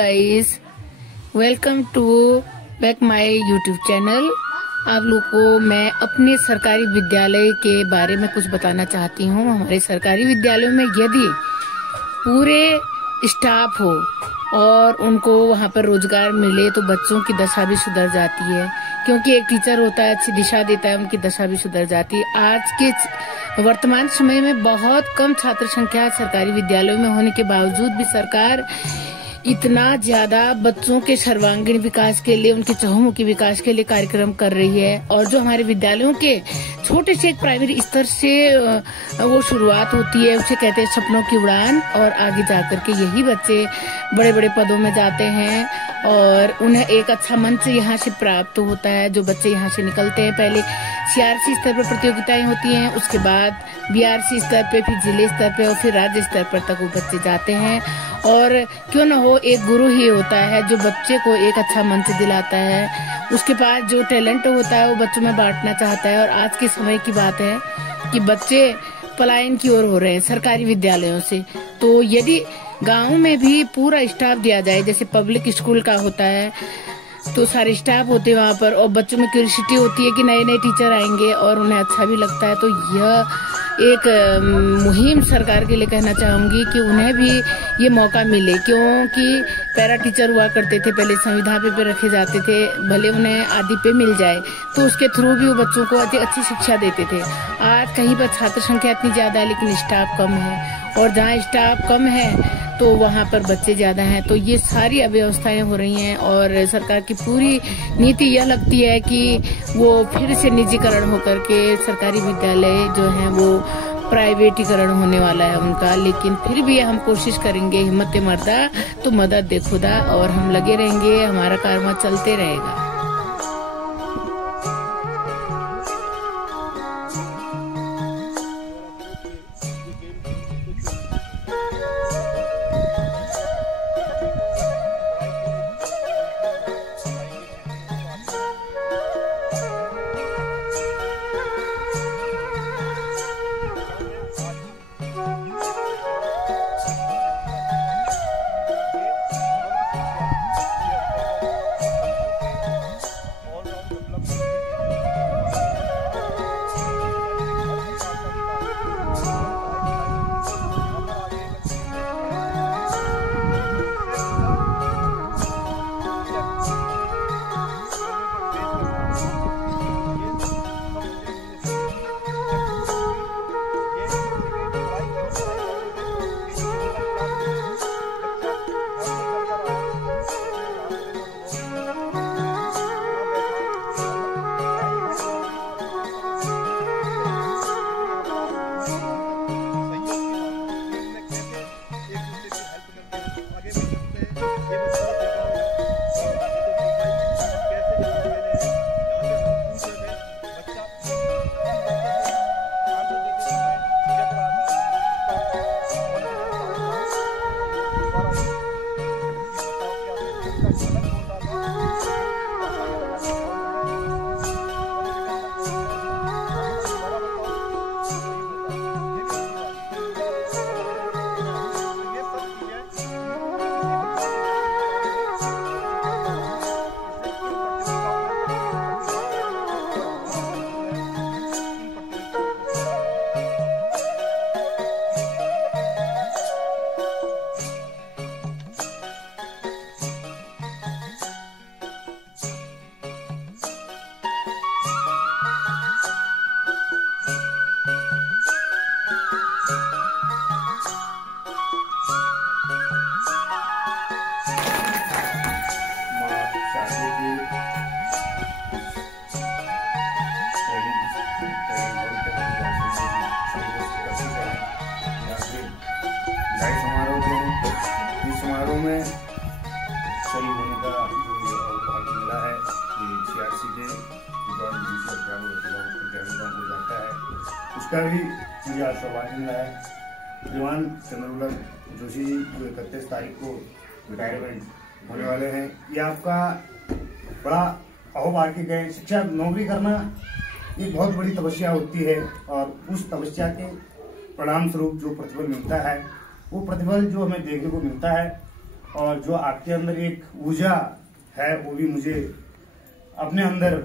Guys, welcome to back my YouTube channel. आप लोग को मैं अपने सरकारी विद्यालय के बारे में कुछ बताना चाहती हूँ। हमारे सरकारी विद्यालयों में यदि पूरे स्टाफ हो और उनको वहाँ पर रोजगार मिले तो बच्चों की दशा भी सुधर जाती है, क्योंकि एक टीचर होता है, अच्छी दिशा देता है, उनकी दशा भी सुधर जाती है। आज के वर्तमान समय में बहुत कम छात्र संख्या सरकारी विद्यालयों में होने के बावजूद भी सरकार इतना ज्यादा बच्चों के सर्वांगीण विकास के लिए, उनके चहुमुखी विकास के लिए कार्यक्रम कर रही है। और जो हमारे विद्यालयों के छोटे से एक प्राइमरी स्तर से वो शुरुआत होती है, उसे कहते हैं सपनों की उड़ान, और आगे जाकर के यही बच्चे बड़े बड़े पदों में जाते हैं और उन्हें एक अच्छा मंच यहाँ से प्राप्त होता है। जो बच्चे यहाँ से निकलते हैं, पहले CRC स्तर पर प्रतियोगिताएं होती हैं, उसके बाद BRC स्तर पे, फिर जिले स्तर पे और फिर राज्य स्तर पर तक वो बच्चे जाते हैं। और क्यों न हो, एक गुरु ही होता है जो बच्चे को एक अच्छा मंच दिलाता है। उसके पास जो टैलेंट होता है वो बच्चों में बांटना चाहता है। और आज के समय की बात है कि बच्चे पलायन की ओर हो रहे हैं सरकारी विद्यालयों से। तो यदि गांव में भी पूरा स्टाफ दिया जाए, जैसे पब्लिक स्कूल का होता है, तो सारे स्टाफ होते हैं वहाँ पर, और बच्चों में क्यूरियोसिटी होती है कि नए नए टीचर आएंगे और उन्हें अच्छा भी लगता है। तो यह एक मुहिम सरकार के लिए कहना चाहूंगी कि उन्हें भी ये मौका मिले, क्योंकि पैरा टीचर हुआ करते थे पहले, संविदा पे रखे जाते थे, भले उन्हें आदि पे मिल जाए तो उसके थ्रू भी वो बच्चों को अच्छी शिक्षा देते थे। आज कहीं पर छात्र संख्या इतनी ज्यादा है लेकिन स्टाफ कम है, और जहाँ स्टाफ कम है तो वहाँ पर बच्चे ज्यादा हैं। तो ये सारी अव्यवस्थाएं हो रही हैं और सरकार की पूरी नीति यह लगती है कि वो फिर से निजीकरण होकर के सरकारी विद्यालय जो हैं वो प्राइवेटीकरण होने वाला है उनका। लेकिन फिर भी हम कोशिश करेंगे, हिम्मत मर्दा तो मदद दे खुदा, और हम लगे रहेंगे, हमारा कारवां चलते रहेगा। समारोह में शरीक होने का जो भाग्य मिला है, ये CRC के अध्यापकों को जाता है, उसका भी मुझे आज सौभाग्य मिला है। श्रीमान चंद्रवल्लभ जोशी जी जो 31 तारीख को रिटायरमेंट होने वाले हैं, ये आपका बड़ा अहोभाग्य है। शिक्षा नौकरी करना ये बहुत बड़ी तपस्या होती है, और उस तपस्या के परिणाम स्वरूप जो प्रतिफल मिलता है, वो प्रतिफल जो हमें देखने को मिलता है और जो आपके अंदर एक ऊर्जा है वो भी मुझे अपने अंदर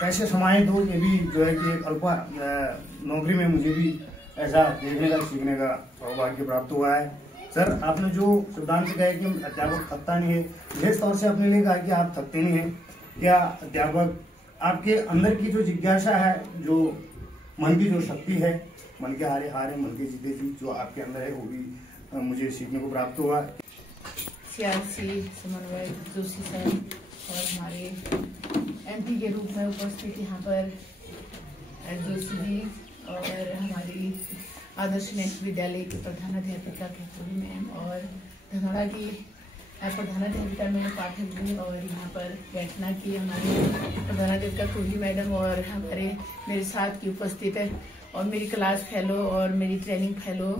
कैसे समाहित हो कि भी जो है कि एक अल्पा नौकरी में मुझे भी ऐसा देखने का सीखने का सौभाग्य प्राप्त हुआ है। सर, आपने जो सिद्धांत कहा कि अध्यापक थकता नहीं है, विशेष तौर से आपने कहा कि आप थकते नहीं हैं। क्या अध्यापक आपके अंदर की जो जिज्ञासा है, जो मन की जो शक्ति है, मन के हारे हारे मन के जीते जीत जो आपके अंदर है, वो भी मुझे सीखने को प्राप्त हुआ। सियासी समन्वयक जोशी सर और हमारे एमपी के रूप में उपस्थित यहाँ पर जोशी जी और हमारी आदर्श नेत्र विद्यालय के प्रधानाध्यापिका कैथोली मैम और धनौरा की प्रधानाध्यापिका में पाठक जी और यहाँ पर बैठना की हमारी प्रधानाध्यापिका कोहली मैडम और हमारे मेरे साथ की उपस्थित है और मेरी क्लास फेलो और मेरी ट्रेनिंग फेलो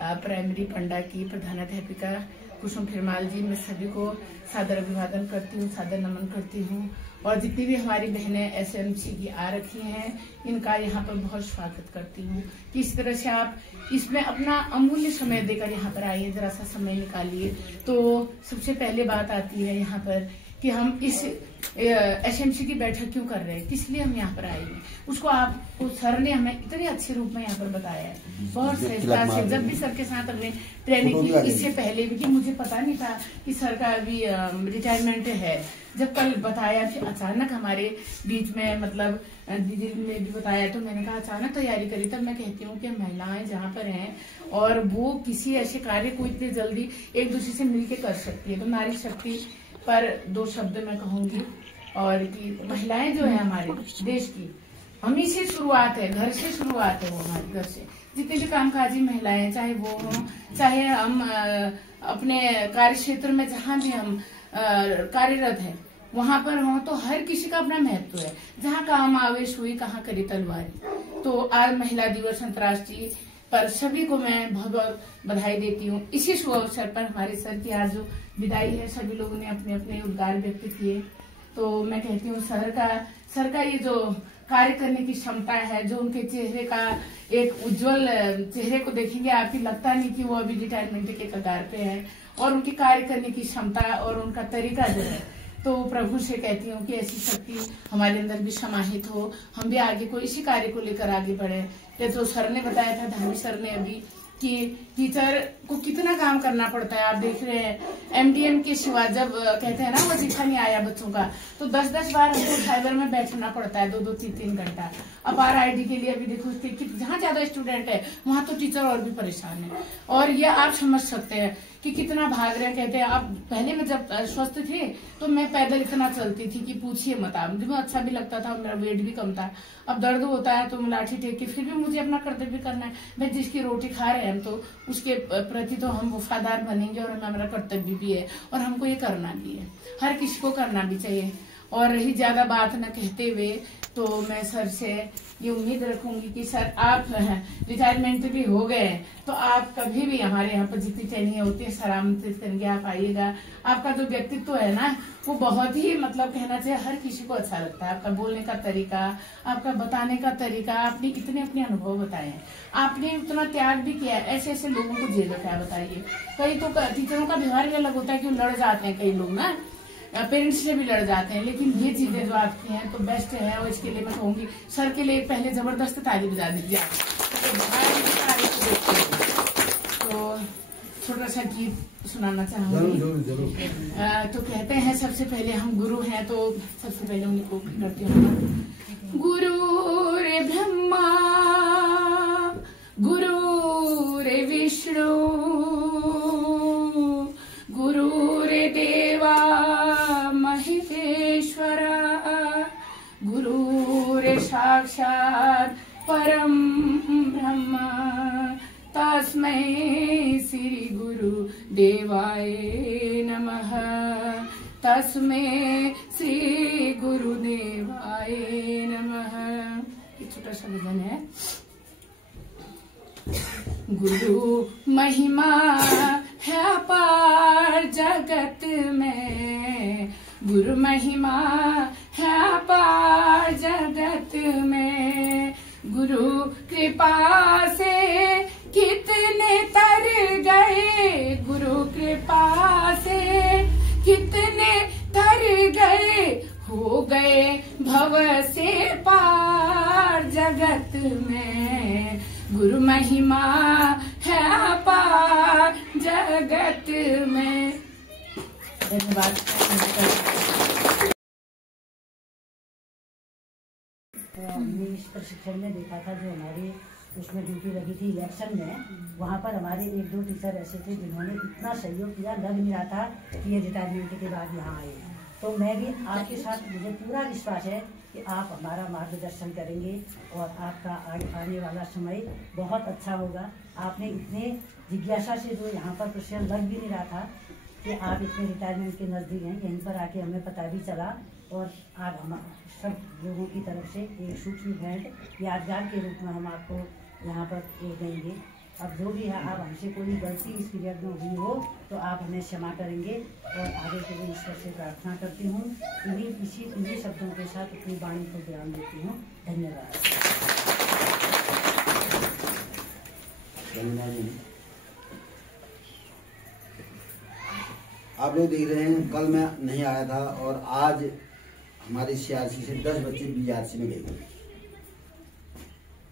प्राइमरी पंडा की प्रधानाध्यापिका कुसुम फिरमाल जी, मैं सभी को सादर अभिवादन करती हूँ, सादर नमन करती हूँ। और जितनी भी हमारी बहनें एसएमसी की आ रखी हैं, इनका यहाँ पर बहुत स्वागत करती हूँ कि इस तरह से आप इसमें अपना अमूल्य समय देकर यहाँ पर आइए, जरा सा समय निकालिए। तो सबसे पहले बात आती है यहाँ पर कि हम इस एसएमसी की बैठक क्यों कर रहे हैं, किस लिए हम यहाँ पर आए हैं, उसको आपको सर ने हमें इतने अच्छे रूप में यहाँ पर बताया है, बहुत सहजता से। जब भी सर के साथ हमने ट्रेनिंग की, इससे पहले भी, कि मुझे पता नहीं था कि सर का अभी रिटायरमेंट है। जब कल बताया, फिर अचानक हमारे बीच में मतलब दीदी ने भी बताया, तो मैंने कहा अचानक तैयारी करी। तब मैं कहती हूँ कि महिलाएं जहाँ पर हैं और वो किसी ऐसे कार्य को इतनी जल्दी एक दूसरे से मिलकर कर सकती है, तो नारी शक्ति पर 2 शब्द मैं कहूंगी। और कि महिलाएं जो है हमारे देश की, हम ही से शुरुआत है, घर से शुरुआत है, वो हमारे घर से जितने भी कामकाजी महिलाएं, चाहे वो हों, चाहे हम अपने कार्य क्षेत्र में जहाँ भी हम कार्यरत हैं वहां पर हों, तो हर किसी का अपना महत्व है। जहाँ काम आवेश हुई, कहाँ करी तलवारी। तो आज महिला दिवस अंतर्राष्ट्रीय पर सभी को मैं बहुत बहुत बधाई देती हूँ। इसी शुभ अवसर पर हमारे सर की आज जो विदाई है, सभी लोगों ने अपने अपने उद्गार व्यक्त किए। तो मैं कहती हूँ सर का ये जो कार्य करने की क्षमता है, जो उनके चेहरे का एक उज्जवल चेहरे को देखेंगे आपकी लगता नहीं कि वो अभी रिटायरमेंट के कगार पे है, और उनकी कार्य करने की क्षमता और उनका तरीका जो है, तो प्रभु से कहती हूँ कि ऐसी शक्ति हमारे अंदर भी समाहित हो, हम भी आगे को इसी कार्य को लेकर आगे बढ़े। तो सर ने बताया था, धामी सर ने अभी, कि टीचर को कितना काम करना पड़ता है। आप देख रहे हैं एमडीएम के सिवा, जब कहते हैं ना वजीफा नहीं आया बच्चों का, तो 10-10 बार हमको साइबर में बैठना पड़ता है, 2-2, 3-3 घंटा। अब RID के लिए अभी देखो कि जहाँ ज्यादा स्टूडेंट है वहां तो टीचर और भी परेशान है। और ये आप समझ सकते हैं कि कितना भाग रहे हैं। कहते हैं आप, पहले में जब स्वस्थ थे तो मैं पैदल इतना चलती थी कि पूछिए मत आप, मुझे अच्छा भी लगता था, मेरा वेट भी कम था। अब दर्द होता है तो लाठी टेक के फिर भी मुझे अपना कर्तव्य करना है। भाई जिसकी रोटी खा रहे हैं तो उसके प्रति तो हम वफादार बनेंगे, और हमें हमारा कर्तव्य भी है और हमको ये करना भी है, हर किसी को करना भी चाहिए। और रही ज्यादा बात न कहते हुए, तो मैं सर से ये उम्मीद रखूंगी कि सर आप रिटायरमेंट भी हो गए तो आप कभी भी हमारे यहाँ पर जितनी ट्रेनिंग होती है सर आमंत्रित करेंगे, आप आइएगा। आपका जो व्यक्तित्व है ना, वो बहुत ही मतलब कहना चाहिए हर किसी को अच्छा लगता है। आपका बोलने का तरीका, आपका बताने का तरीका, आपने इतने अपने अनुभव बताए हैं, आपने उतना त्याग भी किया है। ऐसे ऐसे लोगों को झेल रखा है, बताइए। कई तो टीचरों का व्यवहार भी अलग होता है कि लड़ जाते हैं, कई लोग ना पेरेंट्स से भी लड़ जाते हैं, लेकिन ये चीजें जो आपकी हैं तो बेस्ट है। और इसके लिए मैं कहूंगी सर के लिए पहले जबरदस्त ताली बजा दीजिए आप। तो छोटा सा गीत सुनाना चाहूंगी। तो कहते हैं सबसे पहले हम गुरु हैं, तो सबसे पहले उन्हीं को करती हूँ। गुरुरे ब्रह्मा गुरुरे विष्णु गुरुरे देवा महेश्वरा गुरुरे साक्षात् परम ब्रह्म तस्मै श्री गुरु देवाय नमः तस्मै श्री गुरुदेवाय नमः। ये छोटा सा भजन है। गुरु महिमा है अपार जगत में, गुरु महिमा है अपार जगत में, गुरु कृपा से कितने कितने तर गए गुरु कृपा से, कितने तर गए हो गए भव से पार। जगत में गुरु महिमा है अपार जगत में। धन्यवाद। हमने इस प्रशिक्षण में देखा था, जो हमारी उसमें ड्यूटी लगी थी इलेक्शन में, वहाँ पर हमारे 1-2 टीचर ऐसे थे जिन्होंने इतना सहयोग किया, लग नहीं रहा था कि ये रिटायरमेंट के बाद यहाँ आए। तो मैं भी आपके साथ, मुझे पूरा विश्वास है कि आप हमारा मार्गदर्शन करेंगे और आपका आने वाला समय बहुत अच्छा होगा। आपने इतने जिज्ञासा से जो यहाँ पर प्रशिक्षण लग भी नहीं रहा था कि आप इतने रिटायरमेंट के नज़दीक हैं, यहीं पर आके हमें पता भी चला। और आप हम सब लोगों की तरफ से एक सूक्ष्म भेंट यादगार के रूप में हम आपको यहाँ पर देंगे। अब जो भी है, आप हमसे कोई गलती इस पीरियड में हुई हो तो आप हमें क्षमा करेंगे और आगे के लिए ईश्वर से प्रार्थना करती हूँ। इन्हीं शब्दों के साथ अपनी वाणी को विराम देती हूँ। धन्यवाद। आप लोग देख रहे हैं, कल मैं नहीं आया था और आज हमारे CRC से 10 बच्चे BRC में गए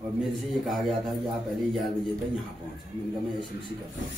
और मेरे से ये कहा गया था कि आप पहले 11 बजे तक यहाँ पहुँचे। मैंने कहा मैं SMC करता हूँ।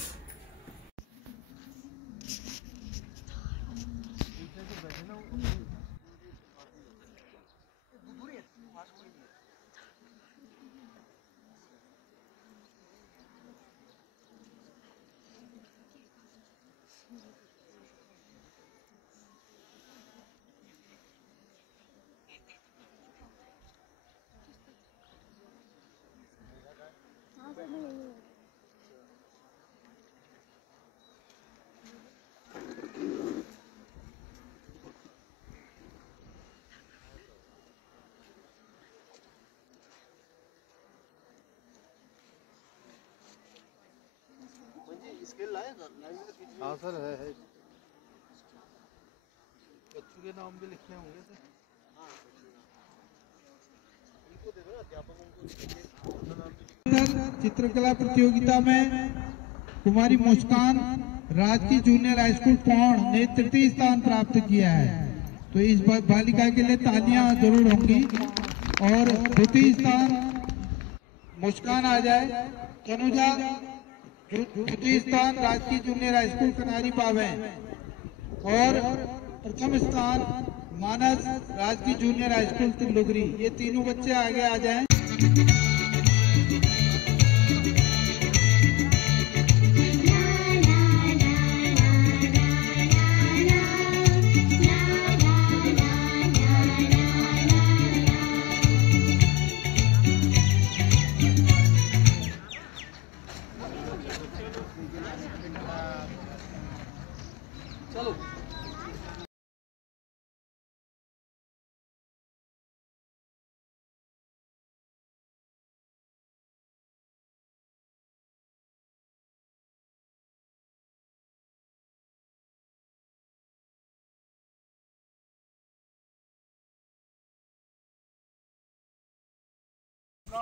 हाँ सर, है। बच्चों के नाम भी लिखने होंगे सर। चित्रकला प्रतियोगिता में कुमारी मुस्कान राजकीय जूनियर हाई स्कूल पौड़ ने तृतीय स्थान प्राप्त किया है। तो इस बालिका के लिए तालियां जरूर होंगी। और द्वितीय स्थान मुस्कान आ जाए। तनुजा द्वितीय स्थान राजकीय जूनियर हाई स्कूल कनारी पावे। और प्रथम स्थान मानस राजकीय जूनियर हाई स्कूल तिलुगरी। ये तीनों बच्चे आगे आ जाएं।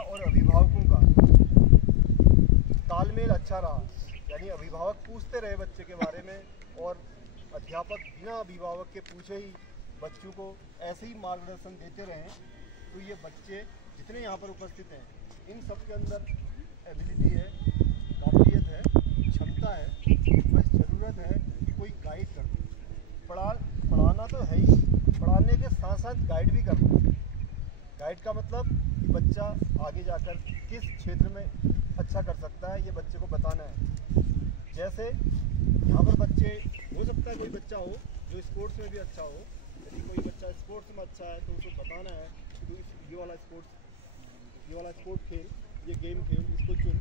और अभिभावकों का तालमेल अच्छा रहा, यानी अभिभावक पूछते रहे बच्चे के बारे में और अध्यापक बिना अभिभावक के पूछे ही बच्चों को ऐसे ही मार्गदर्शन देते रहे। तो ये बच्चे जितने यहाँ पर उपस्थित हैं, इन सब के अंदर एबिलिटी है, काबिलियत है, क्षमता है, बस ज़रूरत है कि कोई गाइड कर दे। पढ़ाना तो है ही, पढ़ाने के साथ साथ गाइड भी करना है। गाइड का मतलब कि बच्चा आगे जाकर किस क्षेत्र में अच्छा कर सकता है, ये बच्चे को बताना है। जैसे यहाँ पर बच्चे, हो सकता है कोई बच्चा हो जो स्पोर्ट्स में भी अच्छा हो। यदि कोई बच्चा स्पोर्ट्स में अच्छा है तो उसको बताना है कि ये वाला स्पोर्ट खेल, ये गेम खेल, इसको चुन।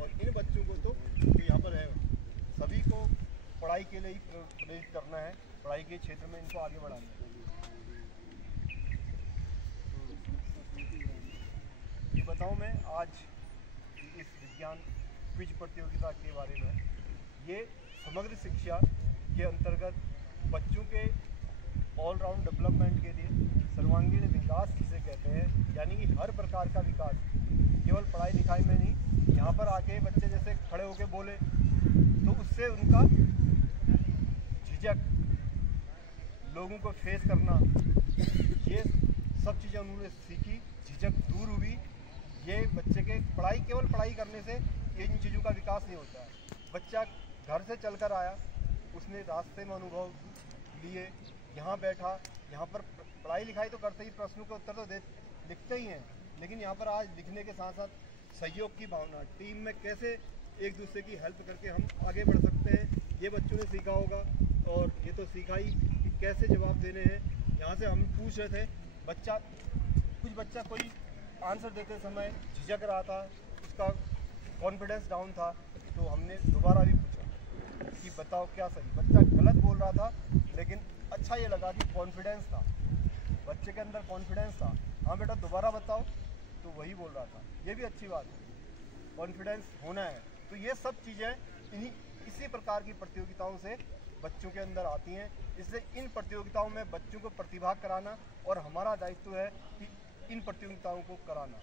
और इन बच्चों को तो यहाँ पर है, सभी को पढ़ाई के लिए ही प्रेरित करना है, पढ़ाई के क्षेत्र में इनको आगे बढ़ाना है। ये बताऊँ मैं आज इस विज्ञान क्विज प्रतियोगिता के बारे में। ये समग्र शिक्षा के अंतर्गत बच्चों के ऑलराउंड डेवलपमेंट के लिए सर्वांगीण विकास जिसे कहते हैं, यानी कि हर प्रकार का विकास, केवल पढ़ाई लिखाई में नहीं, यहाँ पर आके बच्चे जैसे खड़े होके बोले तो उससे उनका झिझक, लोगों को फेस करना, ये सब चीज़ें उन्होंने सीखी, झिझक दूर हुई। ये बच्चे के पढ़ाई, केवल पढ़ाई करने से ये इन चीज़ों का विकास नहीं होता है। बच्चा घर से चलकर आया, उसने रास्ते में अनुभव लिए, यहाँ बैठा, यहाँ पर पढ़ाई लिखाई तो करते ही, प्रश्नों के उत्तर तो लिखते ही हैं, लेकिन यहाँ पर आज लिखने के साथ साथ सहयोग की भावना, टीम में कैसे एक दूसरे की हेल्प करके हम आगे बढ़ सकते हैं, ये बच्चों ने सीखा होगा। और ये तो सीखा ही कि कैसे जवाब देने हैं। यहाँ से हम पूछ रहे थे, कुछ बच्चा कोई आंसर देते समय झिझक रहा था, उसका कॉन्फिडेंस डाउन था, तो हमने दोबारा भी पूछा कि बताओ क्या सही। बच्चा गलत बोल रहा था, लेकिन अच्छा ये लगा कि कॉन्फिडेंस था, बच्चे के अंदर कॉन्फिडेंस था। हाँ बेटा दोबारा बताओ, तो वही बोल रहा था। ये भी अच्छी बात है, कॉन्फिडेंस होना है। तो ये सब चीज़ें इसी प्रकार की प्रतियोगिताओं से बच्चों के अंदर आती हैं। इसलिए इन प्रतियोगिताओं में बच्चों को प्रतिभाग कराना और हमारा दायित्व है कि इन प्रतियोगिताओं को कराना।